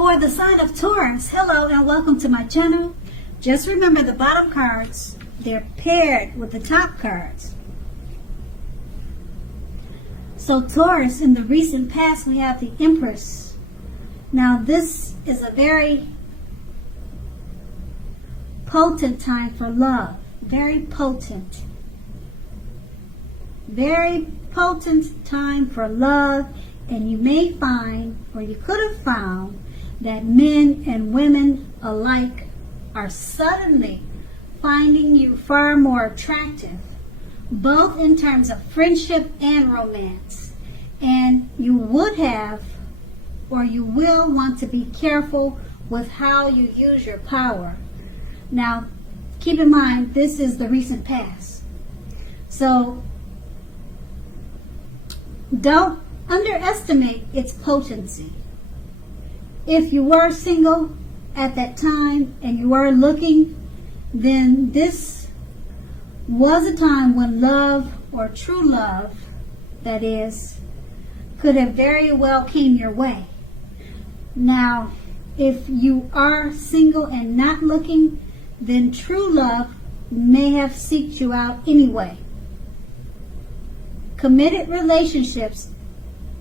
For the sign of Taurus, hello and welcome to my channel. Just remember the bottom cards, they're paired with the top cards. So Taurus, in the recent past, we have the Empress. Now this is a very potent time for love. Very potent. Very potent time for love. And you may find, or you could have found, that men and women alike are suddenly finding you far more attractive, both in terms of friendship and romance. And you would have, or you will want to be careful with how you use your power. Now, keep in mind, this is the recent past. So, don't underestimate its potency. If you were single at that time and you were looking, then this was a time when love, or true love, that is, could have very well came your way. Now, if you are single and not looking, then true love may have seeked you out anyway. Committed relationships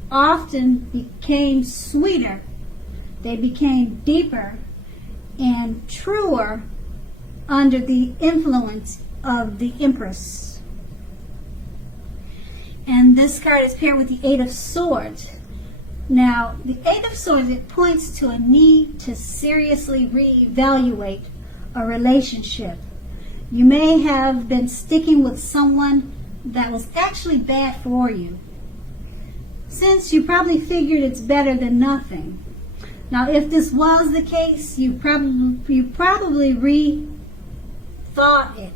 often became sweeter, they became deeper and truer under the influence of the Empress. And this card is paired with the Eight of Swords. Now, the Eight of Swords, it points to a need to seriously reevaluate a relationship. You may have been sticking with someone that was actually bad for you, since you probably figured it's better than nothing. Now, if this was the case, you probably rethought it.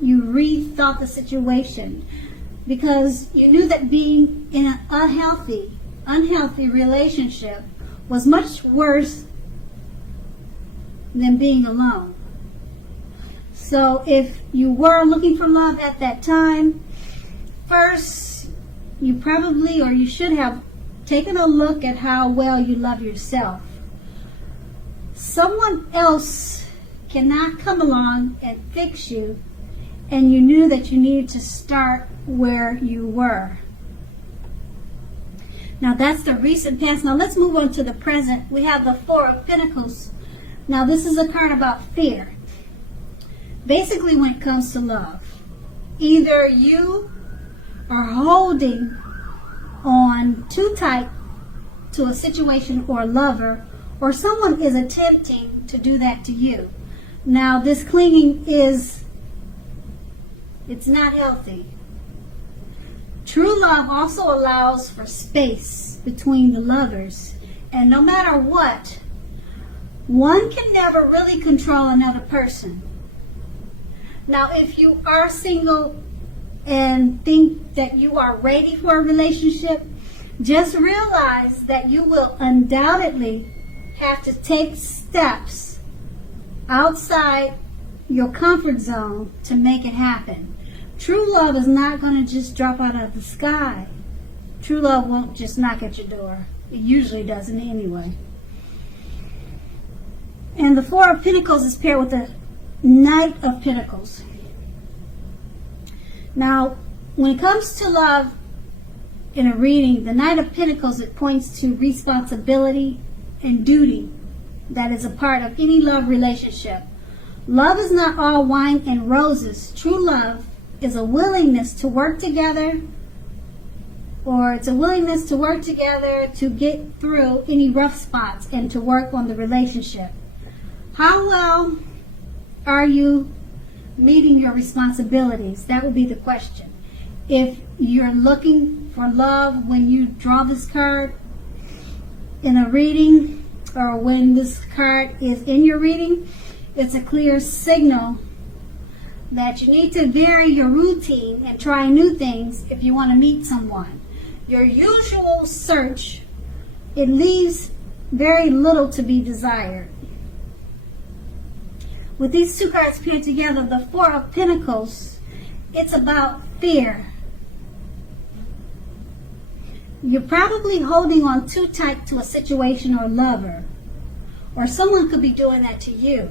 You rethought the situation because you knew that being in an unhealthy relationship was much worse than being alone. So if you were looking for love at that time, first you probably, or you should have, taken a look at how well you love yourself. Someone else cannot come along and fix you, and you knew that you needed to start where you were. Now that's the recent past. Now let's move on to the present. We have the Four of Pentacles. Now this is a card about fear. Basically, when it comes to love, either you are holding on too tight to a situation or a lover, or someone is attempting to do that to you. Now this clinging it's not healthy. True love also allows for space between the lovers, and no matter what, one can never really control another person. Now, if you are single and think that you are ready for a relationship, just realize that you will undoubtedly have to take steps outside your comfort zone to make it happen. True love is not going to just drop out of the sky. True love won't just knock at your door. It usually doesn't anyway. And the Four of Pentacles is paired with the Knight of Pentacles. Now, when it comes to love in a reading, the Knight of Pentacles, it points to responsibility and duty that is a part of any love relationship. Love is not all wine and roses. True love is a willingness to work together, or it's a willingness to work together to get through any rough spots and to work on the relationship. How well are you meeting your responsibilities? That would be the question. If you're looking for love when you draw this card in a reading, or when this card is in your reading, it's a clear signal that you need to vary your routine and try new things if you want to meet someone. Your usual search, it leaves very little to be desired. With these two cards paired together, the Four of Pentacles, it's about fear. You're probably holding on too tight to a situation or lover. or someone could be doing that to you.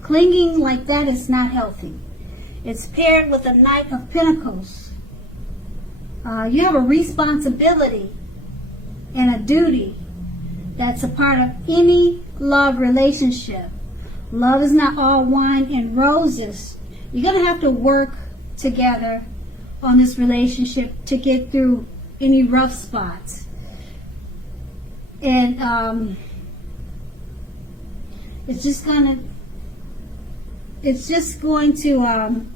Clinging like that is not healthy. It's paired with the Knight of Pentacles. You have a responsibility and a duty that's a part of any love relationship. Love is not all wine and roses. You're going to have to work together on this relationship to get through any rough spots. And it's just going to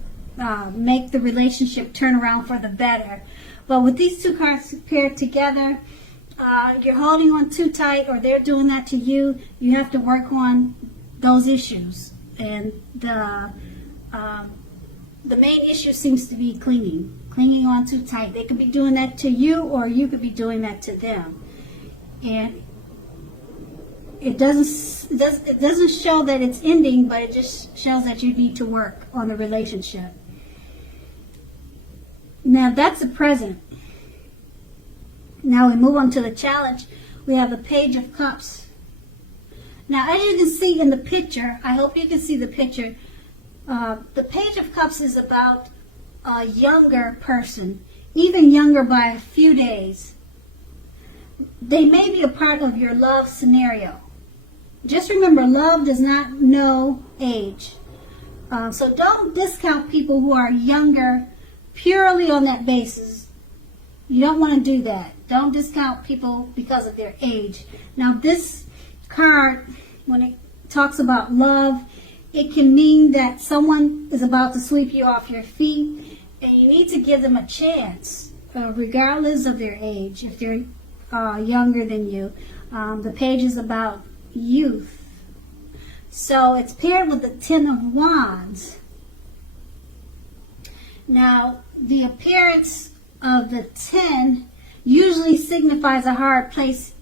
make the relationship turn around for the better. But with these two cards paired together, you're holding on too tight, or they're doing that to you. You have to work on those issues. And the main issue seems to be clinging on too tight. They could be doing that to you, or you could be doing that to them. And it doesn't show that it's ending, but it just shows that you need to work on the relationship. Now that's the present. Now we move on to the challenge. We have the Page of Cups. Now, as you can see in the picture, I hope you can see the picture. The Page of Cups is about a younger person, even younger by a few days. They may be a part of your love scenario. Just remember, love does not know age. So don't discount people who are younger purely on that basis. You don't want to do that. Don't discount people because of their age. Now, this card, when it talks about love, it can mean that someone is about to sweep you off your feet, and you need to give them a chance, regardless of their age. If they're younger than you, the page is about youth. So it's paired with the Ten of Wands. Now, the appearance of the 10 usually signifies a hard place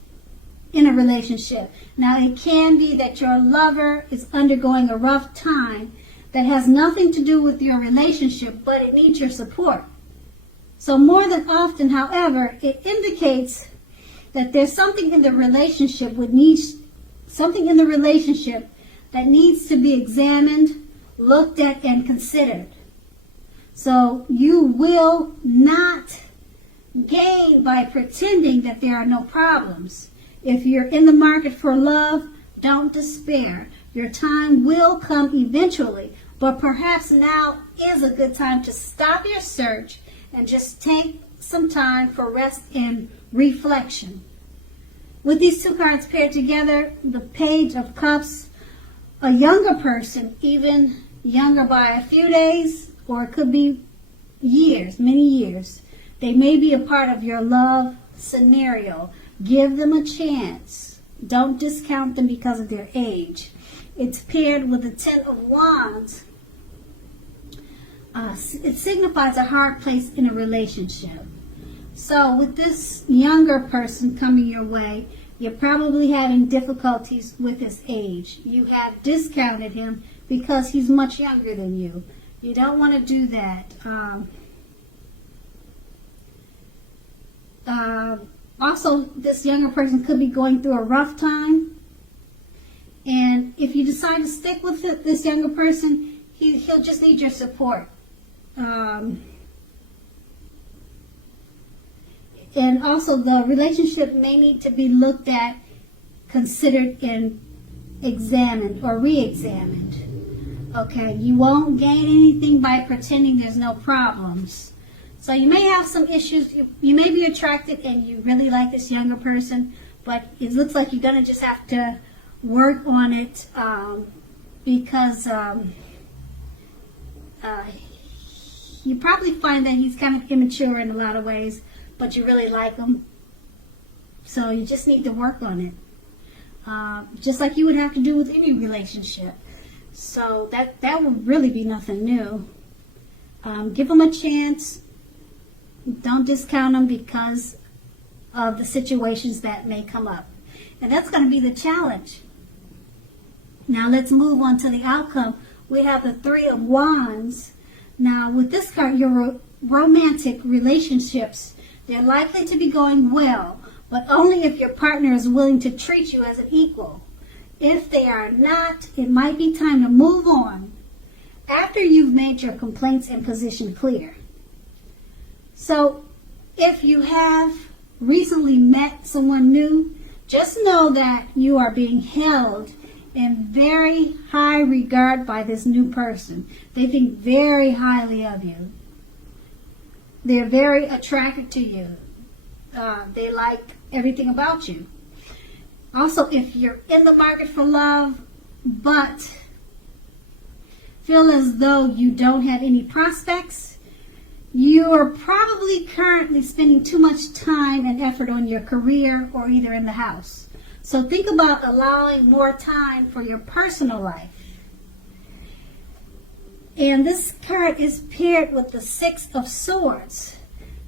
in a relationship. Now, it can be that your lover is undergoing a rough time that has nothing to do with your relationship, but it needs your support. So more than often, however, it indicates that there's something in the relationship that needs to be examined, looked at, and considered. So you will not gain by pretending that there are no problems. If you're in the market for love, don't despair. Your time will come eventually, but perhaps now is a good time to stop your search and just take some time for rest and reflection. With these two cards paired together, the Page of Cups, a younger person, even younger by a few days, or it could be years, many years. They may be a part of your love scenario. Give them a chance. Don't discount them because of their age. It's paired with the Ten of Wands. It signifies a hard place in a relationship. So with this younger person coming your way, you're probably having difficulties with his age. You have discounted him because he's much younger than you. You don't want to do that. Also, this younger person could be going through a rough time. And if you decide to stick with this younger person, he'll just need your support. And also, the relationship may need to be looked at, considered, and examined or re-examined. Okay, you won't gain anything by pretending there's no problems. So you may have some issues. You may be attracted and you really like this younger person, but it looks like you're going to just have to work on it because you probably find that he's kind of immature in a lot of ways, but you really like him. So you just need to work on it. Just like you would have to do with any relationship. So that would really be nothing new. Give him a chance. Don't discount him because of the situations that may come up. And that's going to be the challenge. Now let's move on to the outcome. We have the Three of Wands. Now with this card, your romantic relationships, they're likely to be going well, but only if your partner is willing to treat you as an equal. If they are not, it might be time to move on after you've made your complaints and position clear. So if you have recently met someone new, just know that you are being held in very high regard by this new person. They think very highly of you. They're very attracted to you. They like everything about you. Also, if you're in the market for love, but feel as though you don't have any prospects, you are probably currently spending too much time and effort on your career or either in the house. So think about allowing more time for your personal life. And this card is paired with the Six of Swords.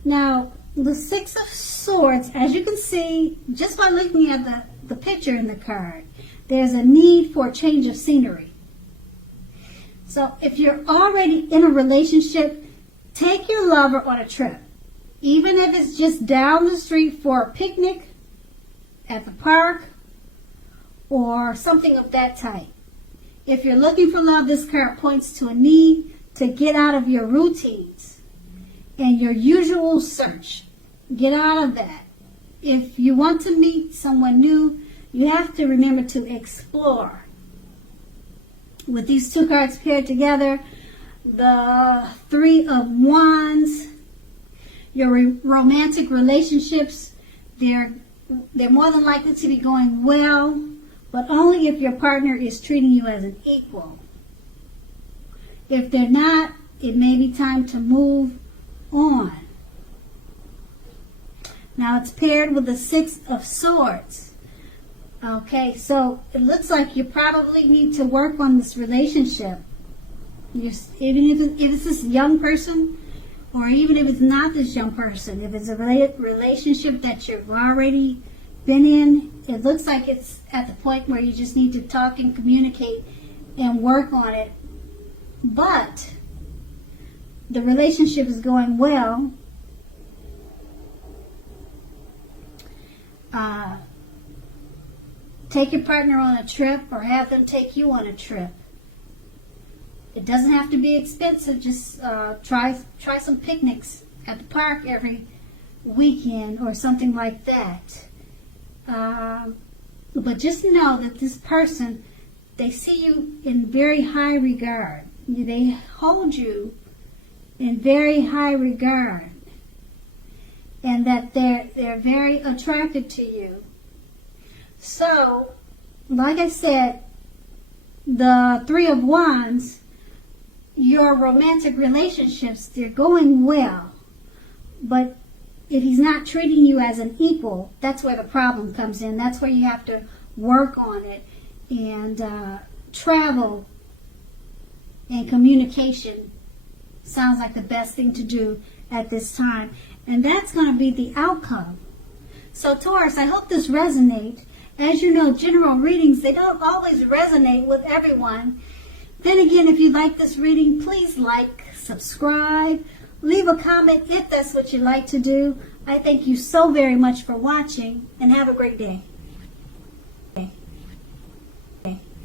Now, the Six of Swords, as you can see, just by looking at the picture in the card, there's a need for a change of scenery. So if you're already in a relationship, take your lover on a trip. Even if it's just down the street for a picnic, at the park, or something of that type. If you're looking for love, this card points to a need to get out of your routines and your usual search. Get out of that. If you want to meet someone new, you have to remember to explore. With these two cards paired together, the Three of Wands, your romantic relationships, they're more than likely to be going well, but only if your partner is treating you as an equal. If they're not, it may be time to move on. Now it's paired with the Six of Swords. Okay, so it looks like you probably need to work on this relationship. Even if it's this young person, or even if it's not this young person, if it's a relationship that you've already been in, it looks like it's at the point where you just need to talk and communicate and work on it. But the relationship is going well. Take your partner on a trip or have them take you on a trip. It doesn't have to be expensive. Just try some picnics at the park every weekend or something like that. But just know that this person, they see you in very high regard. They hold you in very high regard. And that they're very attracted to you. So, like I said, the Three of Wands, your romantic relationships, they're going well. But if he's not treating you as an equal, that's where the problem comes in. That's where you have to work on it. And travel and communication sounds like the best thing to do at this time. And that's going to be the outcome. So Taurus, I hope this resonates. As you know, general readings, they don't always resonate with everyone. Then again, if you like this reading, please like, subscribe, leave a comment if that's what you like to do. I thank you so very much for watching, and have a great day.